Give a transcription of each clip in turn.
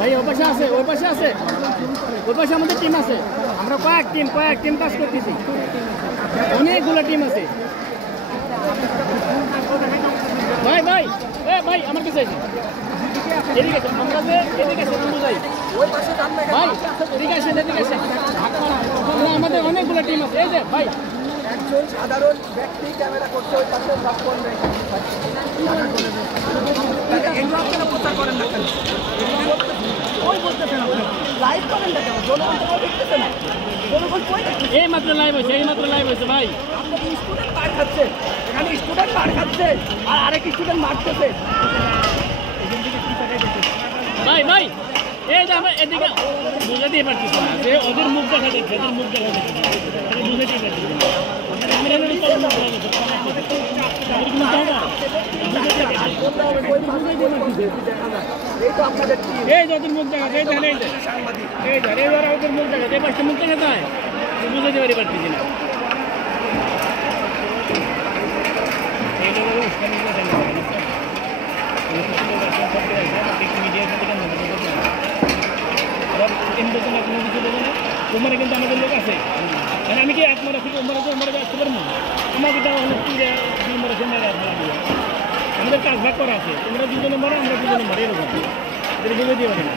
ভাই ওই পাশে আছে, ওই পাশে আছে, ওই পাশে আমাদের টিম আছে। আমরা কয়েক টিম কাজ করতেছি, অনেকগুলো টিম আছে। ভাই ভাই ভাই আমার কাছে আছে, এদিকে আছে, আমরা যে এদিকে আছে বন্ধু ভাই, ভাই এদিকে আসেন, এদিকে আসেন, আমাদের অনেকগুলো টিম আছে। এই যে ভাই একজন সাধারণ ব্যক্তি ক্যামেরা করতে ওই পাশে সব করবে, এগুলো আপনারা প্রচার করেন না কেন? ওই বলতেছেন আপনারা লাইভ করেন না কেন? জনগণ তো দেখতেছে না, জনগণ কই দেখতেছে? এই মাত্র লাইভ হয়েছে ভাই। আপনাদের স্টুডেন্ট মার খাচ্ছে, এখানে স্টুডেন্ট মার খাচ্ছে আর আরেক স্টুডেন্ট মারতেছে। ভাই ভাই এই যে আমরা এদিকে বুঝাতেই পারতেছি না যে ওদের মুখ দেখা যাচ্ছে, বুঝাতেই পারতেছি না। এই যে ওদের মুখ দেখা যায়, এই ধরে ওদের মুখ দেখা যায়, পাঁচটা মুখ দেখা যায়, বুঝাতে পারতেছি না। তোমার কিন্তু আমাদের লোক আছে, মানে আমি কি এক মারা থেকে ওমরা আসতে পারবো না, আমাকে আমাদের কাজ ভাগ করা আছে, তোমরা দুজনে মারো আমরা দুজনে মারি, এরকম বুঝে দিয়ে পারি না।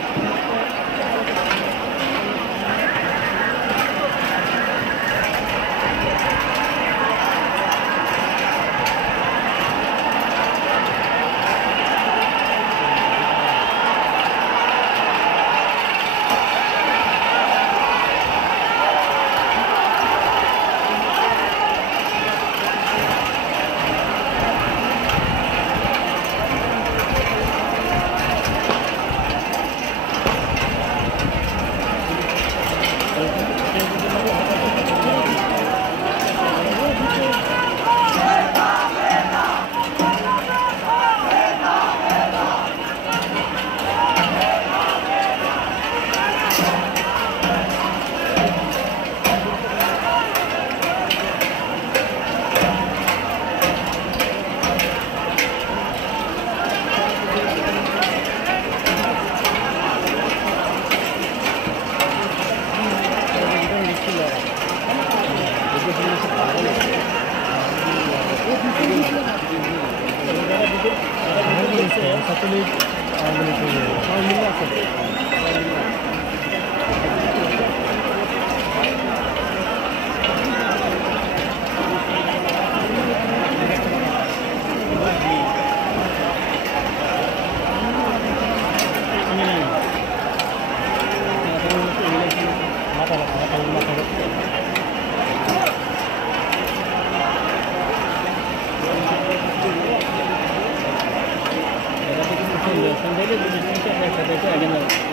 Sandalye